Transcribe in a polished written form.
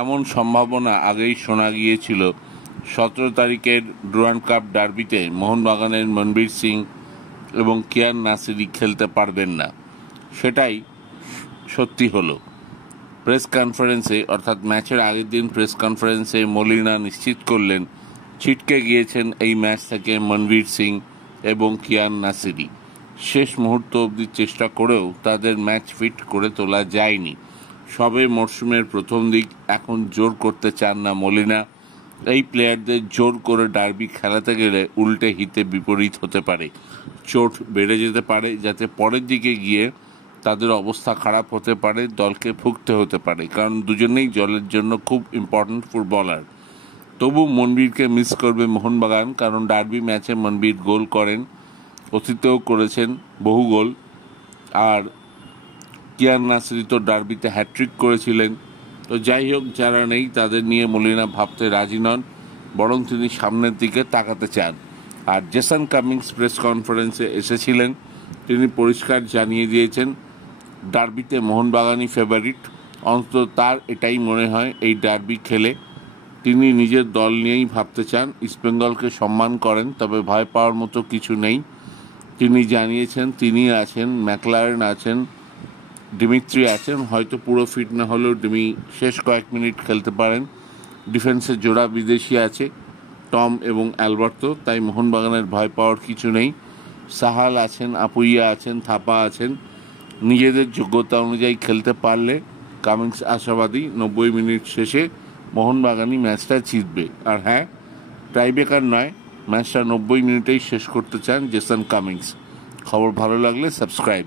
এমন সম্ভাবনা আগেই শোনা গিয়েছিল 17 তারিখের ডুরান্ড কাপ ডার্বিতে মোহনবাগানের মনবীর সিং এবং কিয়ান নাসিরি খেলতে পারবেন না। সেটাই সত্যি হলো। প্রেস কনফারেন্সে অর্থাৎ ম্যাচের আগের দিন প্রেস কনফারেন্সে মলিনা নিশ্চিত করলেন ছিটকে গিয়েছেন এই ম্যাচ থেকে মনবীর সিং এবং কিয়ান নাসিরি। শেষ মুহূর্ত অবধি চেষ্টা করেও তাদের ম্যাচ ফিট করে তোলা যায়নি। সবে মরশুমের প্রথম দিক, এখন জোর করতে চান না মলিনা। এই প্লেয়ারদের জোর করে ডার্বি খেলাতে গেলে উল্টে হিতে বিপরীত হতে পারে, চোট বেড়ে যেতে পারে, যাতে পরের দিকে গিয়ে তাদের অবস্থা খারাপ হতে পারে, দলকে ভুগতে হতে পারে, কারণ দুজনেই দলের জন্য খুব ইম্পর্ট্যান্ট ফুটবলার। তবু মনবীরকে মিস করবে মোহনবাগান, কারণ ডার্বি ম্যাচে মনবীর গোল করেন, অতীতেও করেছেন বহু গোল। আর কিয়ান নাসিরি তো ডার্বিতে হ্যাট্রিক করেছিলেন। তো যাই হোক, যারা নেই তাদের নিয়ে মলিনা ভাবতে রাজি নন, বরং তিনি সামনের দিকে তাকাতে চান। আর জেসন কামিংস প্রেস কনফারেন্সে এসেছিলেন, তিনি পরিষ্কার জানিয়ে দিয়েছেন ডার্বিতে মোহনবাগানই ফেভারিট। অন্তত তার এটাই মনে হয় এই ডার্বি খেলে। তিনি নিজের দল নিয়েই ভাবতে চান, ইস্টবেঙ্গলকে সম্মান করেন, তবে ভয় পাওয়ার মতো কিছু নেই। তিনি জানিয়েছেন তিনি আছেন, ম্যাকলারেন আছেন, ডিমিত্রি আছেন, হয়তো পুরো ফিট না হলেও ডিমি শেষ কয়েক মিনিট খেলতে পারেন। ডিফেন্সের জোড়া বিদেশি আছে, টম এবং অ্যালবার্তো, তাই মোহনবাগানের ভয় পাওয়ার কিছু নেই। সাহাল আছেন, আপুইয়া আছেন, থাপা আছেন। নিজেদের যোগ্যতা অনুযায়ী খেলতে পারলে কামিংস আশাবাদী 90 মিনিট শেষে মোহনবাগানই ম্যাচটা জিতবে। আর হ্যাঁ, টাইব্রেকার নয়, ম্যাচটা 90 মিনিটেই শেষ করতে চান জেসন কামিংস। খবর ভালো লাগলে সাবস্ক্রাইব।